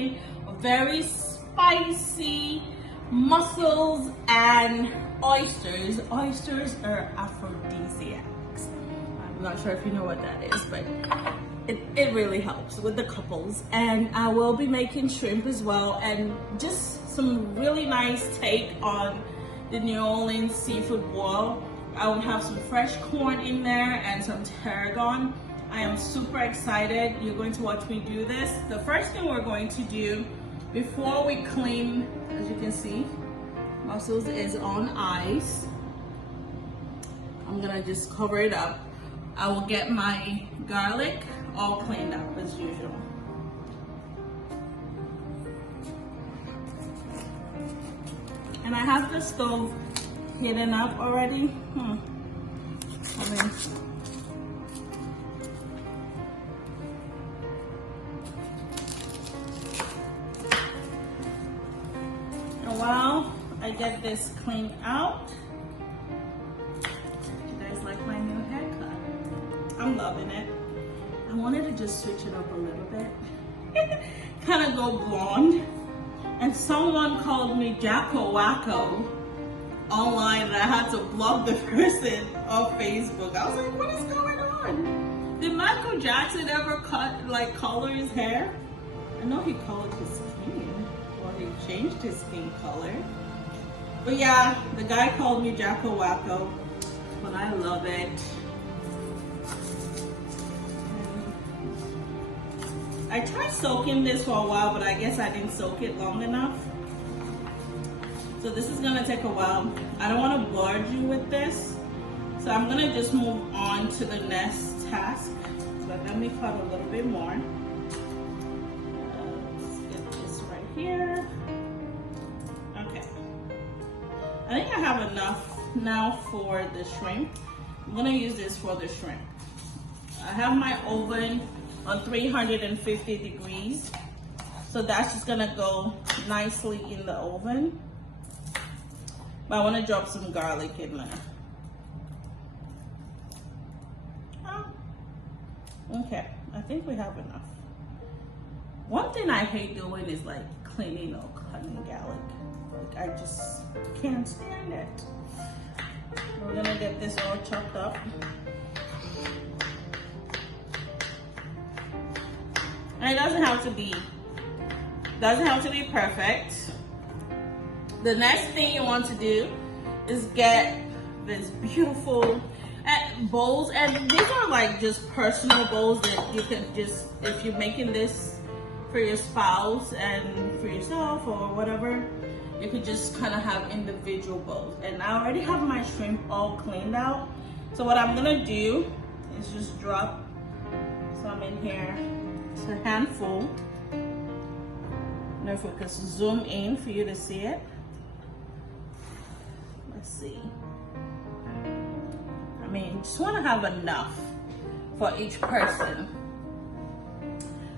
making very spicy mussels and oysters. Oysters are aphrodisiacs. I'm not sure if you know what that is, but it really helps with the couples. And I will be making shrimp as well, and just some really nice take on the New Orleans seafood boil. I will have some fresh corn in there and some tarragon. I am super excited. You're going to watch me do this. The first thing we're going to do before we clean, as you can see, mussels is on ice. I'm gonna just cover it up. I will get my garlic all cleaned up as usual. And I have the stove heating up already. And while I get this cleaned out, you guys like my new haircut? I'm loving it. I wanted to just switch it up a little bit, kind of go blonde. And someone called me Jacko Wacko online, and I had to block the person on Facebook. I was like, what is going on? Did Michael Jackson ever color his hair? I know he colored his skin, or he changed his skin color. But yeah, the guy called me Jacko Wacko, but I love it. I tried soaking this for a while, but I guess I didn't soak it long enough. So this is gonna take a while. I don't wanna board you with this. So I'm gonna just move on to the next task. So let me cut a little bit more. Let's get this right here. Okay. I think I have enough now for the shrimp. I'm gonna use this for the shrimp. I have my oven on 350 degrees. So that's just gonna go nicely in the oven. But I wanna drop some garlic in there. Oh, okay, I think we have enough. One thing I hate doing is like cleaning or cutting garlic. Like I just can't stand it. We're gonna get this all chopped up. And it doesn't have to be perfect. The next thing you want to do is get this beautiful bowls, and these are like just personal bowls that you can just, if you're making this for your spouse and for yourself or whatever, you could just kind of have individual bowls. And I already have my shrimp all cleaned out. So what I'm gonna do is just drop some in here. It's a handful. And if we could zoom in for you to see it. Let's see. I mean, just want to have enough for each person.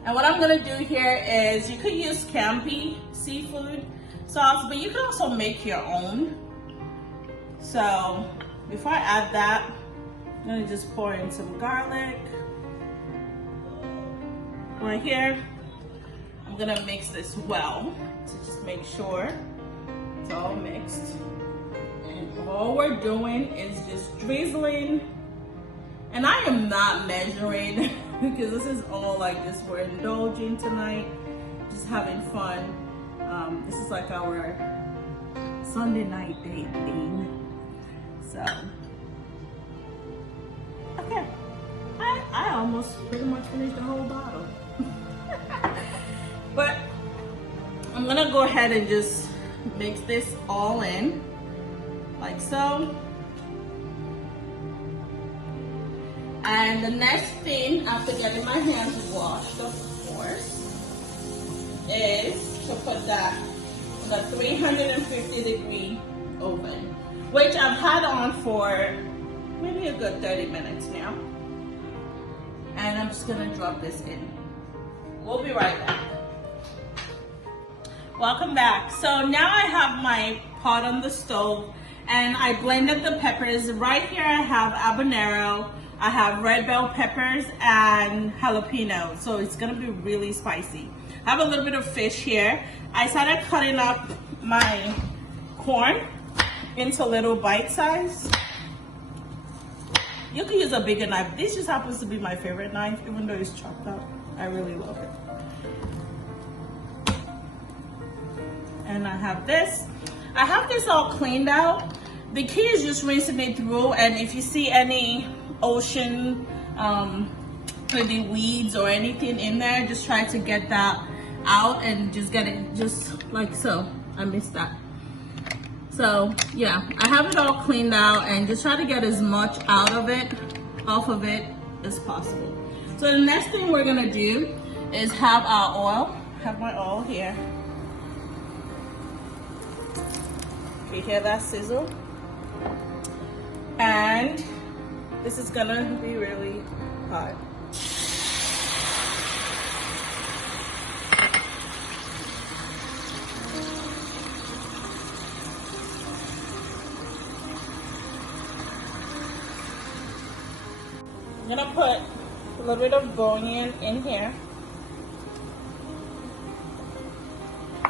And what I'm gonna do here is, you could use Scampi seafood sauce, but you can also make your own. So before I add that, I'm gonna just pour in some garlic. Right here, I'm gonna mix this well to just make sure it's all mixed. And all we're doing is just drizzling. And I am not measuring because this is all like this. We're indulging tonight, just having fun. This is like our Sunday night date theme. So, okay. I almost pretty much finished the whole bottle. But I'm gonna go ahead and just mix this all in, like so. And the next thing, after getting my hands washed, of course, is to put that in the 350 degree oven, which I've had on for maybe a good 30 minutes now. And I'm just gonna drop this in. We'll be right back. Welcome back. So now I have my pot on the stove and I blended the peppers. Right here I have habanero, I have red bell peppers and jalapeno, so it's gonna be really spicy. I have a little bit of fish here. I started cutting up my corn into little bite size. You can use a bigger knife. This just happens to be my favorite knife, even though it's chopped up. I really love it. And I have this. I have this all cleaned out. The key is just rinsing it through, and if you see any ocean, maybe weeds or anything in there, just try to get that out and just get it just like so. I missed that. So yeah, I have it all cleaned out and just try to get as much out of it, off of it as possible. So the next thing we're gonna do is have our oil. I have my oil here. You hear that sizzle? And this is gonna be really hot. I'm gonna put a little bit of onion in here.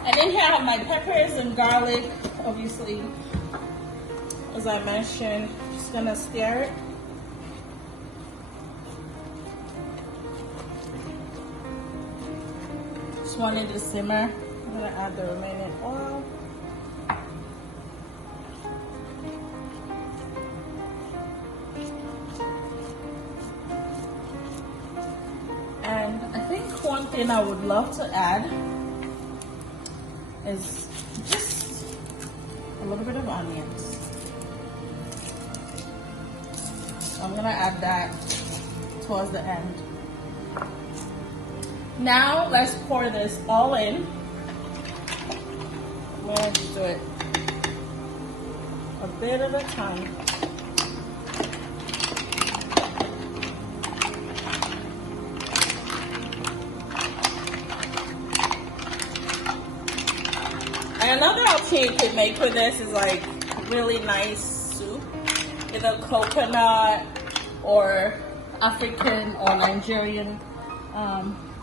And in here I have my peppers and garlic, obviously, as I mentioned. Just gonna stir it. Just want it to simmer. I'm gonna add the remaining oil. And I think one thing I would love to add is just a little bit of onions. I'm gonna add that towards the end. Now let's pour this all in. I'm gonna just do it a bit at a time. And another option you could make for this is like really nice soup, either coconut or African or Nigerian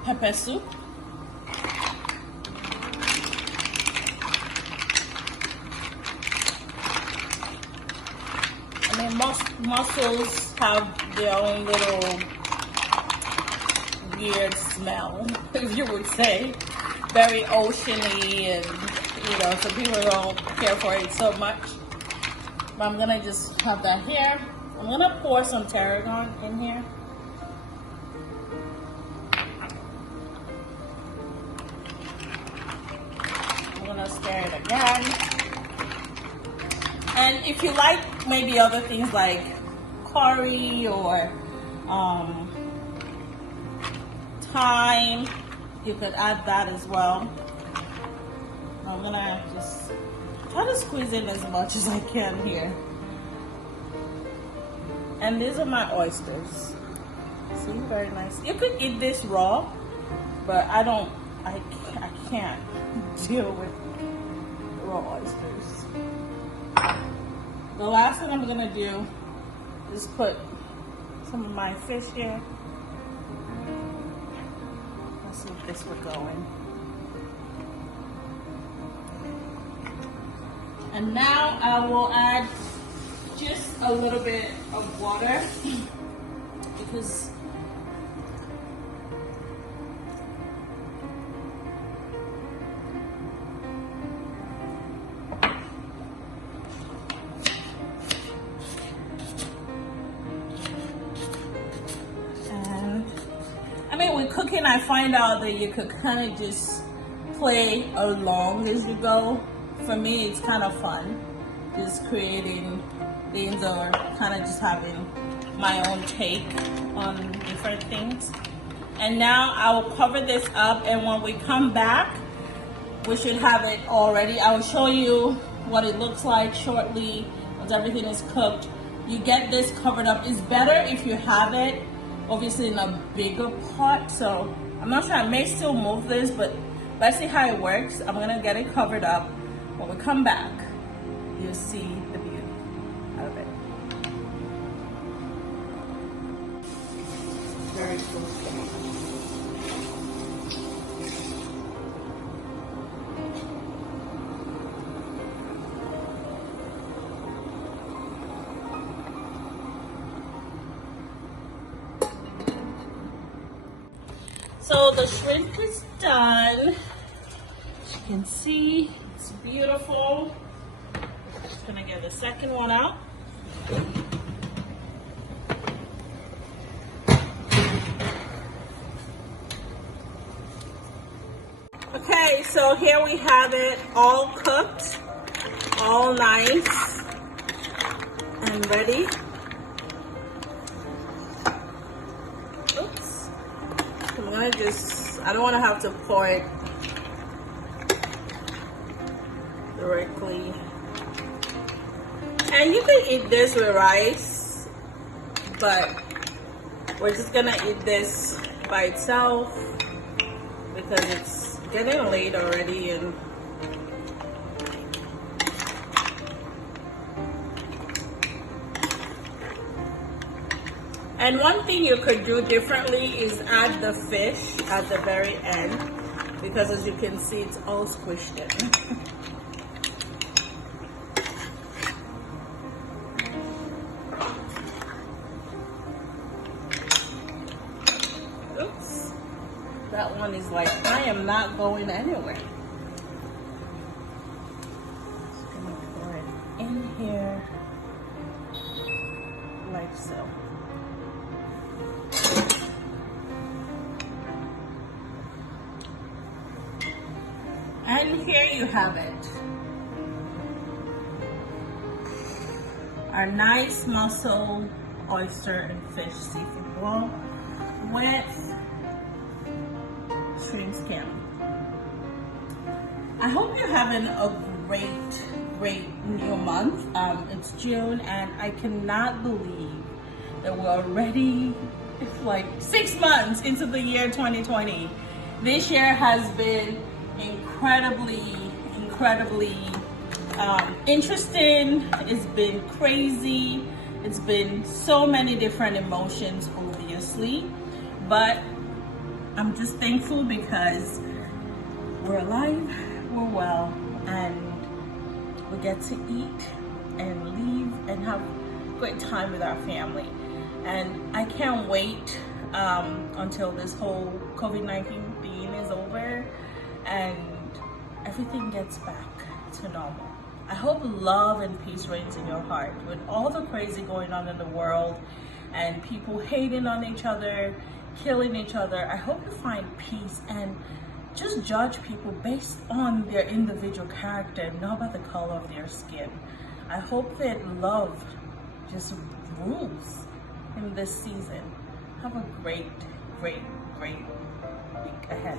pepper soup. I mean, mussels have their own little weird smell, if you would say. Very oceany, and you know, some people don't care for it so much. But I'm gonna just have that here. I'm gonna pour some tarragon in here. I'm gonna stir it again. And if you like maybe other things like curry or thyme, you could add that as well. I'm gonna just try to squeeze in as much as I can here. And these are my oysters. See, very nice. You could eat this raw, but I can't deal with raw oysters. The last thing I'm gonna do is put some of my fish here. Let's see if this will go in. And now I will add just a little bit of water because with cooking, I find out that you could kind of just play along as you go. For me, it's kind of fun, just creating things or kind of just having my own take on different things. And now I will cover this up, and when we come back, we should have it all ready. I will show you what it looks like shortly once everything is cooked. You get this covered up. It's better if you have it obviously in a bigger pot, so I'm not sure. I may still move this, but let's see how it works. I'm gonna get it covered up. When we come back, you'll see the beauty out of it. very toasty. So the shrimp is done. As you can see, it's beautiful. Just gonna get the second one out. Okay, so here we have it all cooked, all nice and ready. Oops. I'm gonna I don't want to have to pour it directly. And you can eat this with rice, but we're just gonna eat this by itself because it's getting late already. And one thing you could do differently is add the fish at the very end, because as you can see, it's all squished in. Oops. That one is like, I am not going anywhere. Just gonna pour it in here like so. And here you have it. Our nice mussel, oyster, and fish seafood bowl with shrimp scam. I hope you're having a great new month. It's June and I cannot believe that we're already like 6 months into the year 2020. This year has been incredibly interesting. It's been crazy. It's been so many different emotions, obviously, but I'm just thankful because we're alive, we're well, and we get to eat and leave and have a great time with our family. And I can't wait until this whole COVID-19 thing is over and everything gets back to normal. I hope love and peace reigns in your heart with all the crazy going on in the world and people hating on each other, killing each other. I hope you find peace and just judge people based on their individual character, not by the color of their skin. I hope that love just rules in this season. Have a great week ahead.